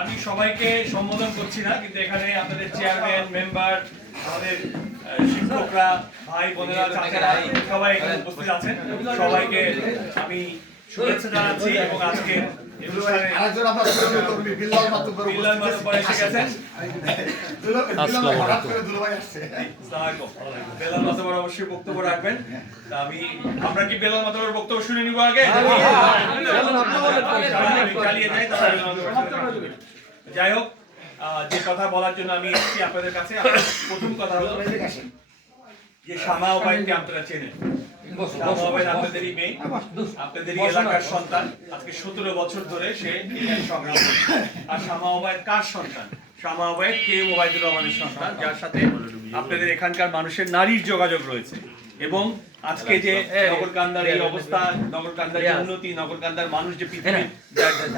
আমি সবাইকে সম্বোধন করছি না, কিন্তু এখানে আপনাদের চেয়ারম্যান, মেম্বার, আমাদের শিক্ষকরা, ভাই বোনেরা, চাচারা সবাই এখানে উপস্থিত আছেন। সবাইকে আমি শুভেচ্ছা জানাচ্ছি এবং আজকে অবশ্যই বক্তব্য রাখবেন। আমরা কি বেলাল মাতবরের বক্তব্য শুনে নিব আগে? যাই হোক, যে কথা বলার জন্য আমি এসেছি আপনাদের কাছে, প্রথম কথা হলো যে শামা ওবাইদকে আপনারা চেনেন। শামা ওবাইদ আপনাদেরই মেয়ে, আপনাদেরই এলাকার সন্তান। আজকে 17 বছর ধরে সে এখানে সংগ্রাম করছে। আর শামা ওবাইদ কার সন্তান? শামা ওবাইদ কে ওবাইদুর রহমানের সন্তান, যার সাথে আপনাদের এখানকার মানুষের নারীর যোগাযোগ রয়েছে। এবং আজকে যে নগরকান্দার এই অবস্থা, নগরকান্দার যে উন্নতি, নগরকান্দার মানুষ যে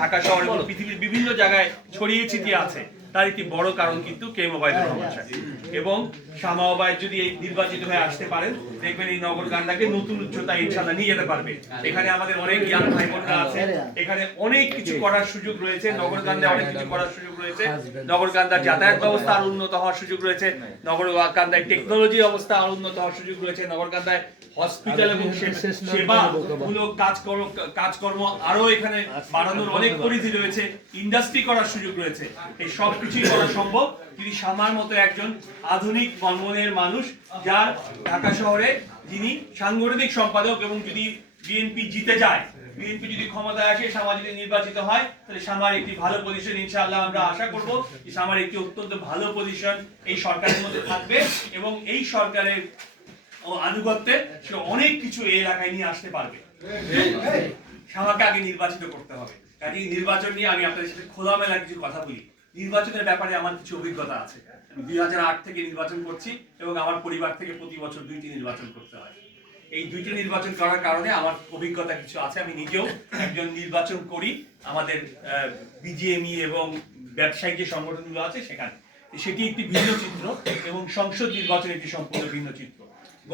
ঢাকা শহর এবং পৃথিবীর বিভিন্ন জায়গায় ছড়িয়ে ছিটিয়ে আছে, তার একটি বড় কারণ কিন্তু কে ওবাইদুর রহমান সাহেব। এবং শামা ওবাইদ যদি এই নির্বাচিত হয়ে আসতে পারেন, দেখবেন এই নগরকান্দাকে নতুন উচ্চতায় ইনশাআল্লাহ নিয়ে যেতে পারবে। এখানে আমাদের অনেক ইয়াং ভাই বোনরা আছে, এখানে অনেক কিছু করার সুযোগ রয়েছে, নগরকান্দায় অনেক কিছু করার সুযোগ রয়েছে। নগরকান্দার যাতায়াত ব্যবস্থা আরো উন্নত হওয়ার সুযোগ রয়েছে, নগরকান্দায় টেকনোলজি অবস্থা আরো উন্নত হওয়ার সুযোগ রয়েছে, নগরকান্দায় হসপিটাল এবং সেবামূলক কাজকর্ম আরো এখানে বাড়ানোর অনেক পরিধি রয়েছে, ইন্ডাস্ট্রি করার সুযোগ রয়েছে। এই সব কিছুই করা সম্ভব যদি শামার মতো একজন আধুনিক মনমনের মানুষ, যার ঢাকা শহরে যিনি সাংগঠনিক সম্পাদক, এবং যদি বিএনপি জিতে যায়, বিএনপি যদি ক্ষমতায় আসে, শামা যদি নির্বাচিত হয়, তাহলে শামার একটি ভালো পজিশন ইনশাআল্লাহ আমরা আশা করব যে শামার একটি অত্যন্ত ভালো পজিশন এই সরকারের মধ্যে থাকবে এবং এই সরকারের আনুগত্যে সে অনেক কিছু এই এলাকায় নিয়ে আসতে পারবে। শামাকে আগে নির্বাচিত করতে হবে। কাজেই নির্বাচন নিয়ে আমি আপনাদের সাথে খোলামেলা কিছু কথা বলি। নির্বাচনের ব্যাপারে আমার কিছু অভিজ্ঞতা আছে। আমি 2008 থেকে নির্বাচন করছি এবং আমার পরিবার থেকে প্রতি বছর 2টি নির্বাচন করতে হয়। এই 2টি নির্বাচন করার কারণে আমার অভিজ্ঞতা কিছু আছে। আমি নিজেও একজন নির্বাচন করি আমাদের বিজিএমই এবং ব্যবসায়িক যে সংগঠনগুলো আছে সেখানে। সেটি একটি ভিন্ন চিত্র এবং সংসদ নির্বাচন একটি সম্পূর্ণ ভিন্ন চিত্র।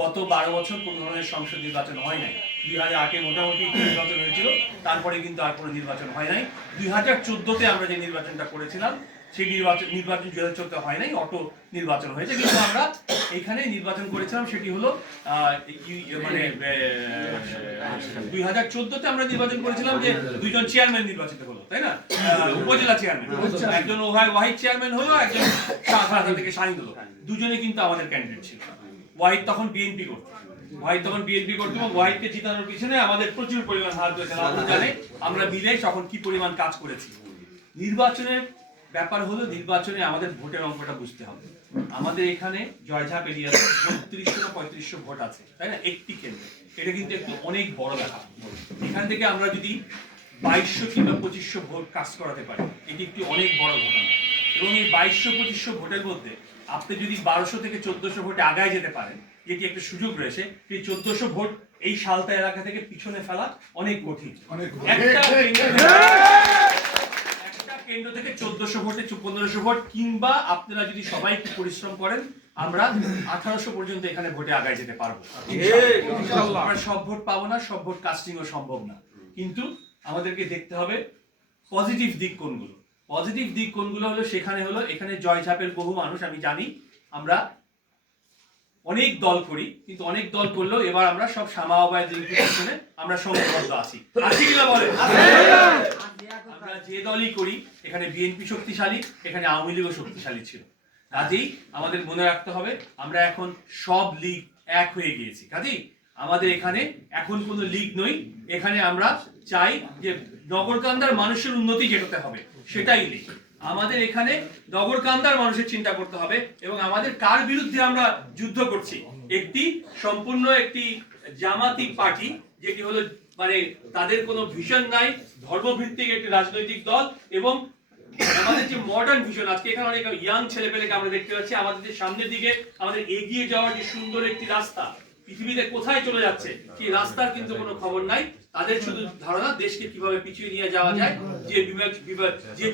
গত 12 বছর কোনো ধরনের সংসদ নির্বাচন হয় নাই। 2008-এ মোটামুটি নির্বাচন হয়েছিল, তারপরে কিন্তু আর কোনো নির্বাচন হয় নাই। 2014-তে আমরা যে নির্বাচনটা করেছিলাম, সেই নির্বাচন 2014-তে হয় নাই, অটো নির্বাচন হয়েছে। কিন্তু আমরা এখানে নির্বাচন করেছিলাম, সেটি হলো মানে 2014-তে আমরা নির্বাচন করেছিলাম যে 2জন চেয়ারম্যান নির্বাচিত হলো, তাই না? উপজেলা চেয়ারম্যান, একজন ওয়াহিদ চেয়ারম্যান হলো, একজন সাথা থেকে শাহিদ হলো। দুজনে কিন্তু আমাদের ক্যান্ডিডেট ছিল। ওয়াহিদ তখন বিএনপি করতো, এবং ওয়াহিদকে জিতানোর পিছনে আমাদের প্রচুর পরিমাণ হাত রয়েছে। আপনারা জানেন আমরা মিলে তখন কি পরিমাণ কাজ করেছি। নির্বাচনের ব্যাপার হলো, নির্বাচনে আমাদের ভোটের অঙ্কটা বুঝতে হবে। আমাদের এখানে জয়ঝাপ এরিয়াতে 3200 না 3500 ভোট আছে, তাই না? একটি কেন্দ্রে। এটা কিন্তু একটু অনেক বড় ব্যাপার। এখান থেকে আমরা যদি 2200 কিংবা 2500 ভোট কাজ করাতে পারি, এটি একটি অনেক বড় ঘটনা। এবং এই 2200-2500 ভোটের মধ্যে আপনি যদি 1200 থেকে 1400 ভোটে আগায় যেতে পারেন, যেটি একটা সুযোগ রয়েছে, এই 1400 ভোট এই সালতা এলাকা থেকে পিছনে ফেলা অনেক কঠিন। একটা কেন্দ্র থেকে 1400 ভোটে 1500 ভোট, কিংবা আপনারা যদি সবাই পরিশ্রম করেন, আমরা 1800 পর্যন্ত এখানে ভোটে আগায় যেতে পারবো। আমরা সব ভোট পাবো না, সব ভোট কাস্টিংও সম্ভব না, কিন্তু আমাদেরকে দেখতে হবে পজিটিভ দিক কোনগুলো। পজিটিভ দিক কোনগুলো হলো, সেখানে হলো এখানে জয়ঝাপের বহু মানুষ। আমি জানি আমরা অনেক দল করি, কিন্তু অনেক দল করলেও এবার আমরা সব শামা ওবাইদের পিছনে আমরা সংঘবদ্ধ আছি। আছি কিনা বলেন? আমরা যে দলই করি, এখানে বিএনপি শক্তিশালী, এখানে আওয়ামী লীগও শক্তিশালী ছিল। কাজেই আমাদের মনে রাখতে হবে আমরা এখন সব লীগ এক হয়ে গিয়েছি। কাজেই আমাদের এখানে এখন কোনো লীগ নই, এখানে আমরা চাই যে নগরকান্দার মানুষের উন্নতি যেটাতে হবে সেটাই লীগ। আমাদের এখানে নগরকান্দার মানুষের চিন্তা করতে হবে, এবং আমাদের কার বিরুদ্ধে আমরা যুদ্ধ করছি। একটি সম্পূর্ণ একটি জামাতি পার্টি, যেটি হলো মানে তাদের কোনো ভিশন নাই, ধর্মভিত্তিক একটি রাজনৈতিক দল। এবং আমাদের যে মডার্ন ভিশন, আজকে এখানে অনেক ইয়াং ছেলেপেলেকে আমরা দেখতে পাচ্ছি, আমাদের যে সামনের দিকে আমাদের এগিয়ে যাওয়ার যে সুন্দর একটি রাস্তা, পৃথিবীতে কোথায় চলে যাচ্ছে সেই রাস্তার কিন্তু কোনো খবর নাই। তাদের শুধু ধারণা দেশকে কিভাবে পিছিয়ে নিয়ে যাওয়া যায়, যে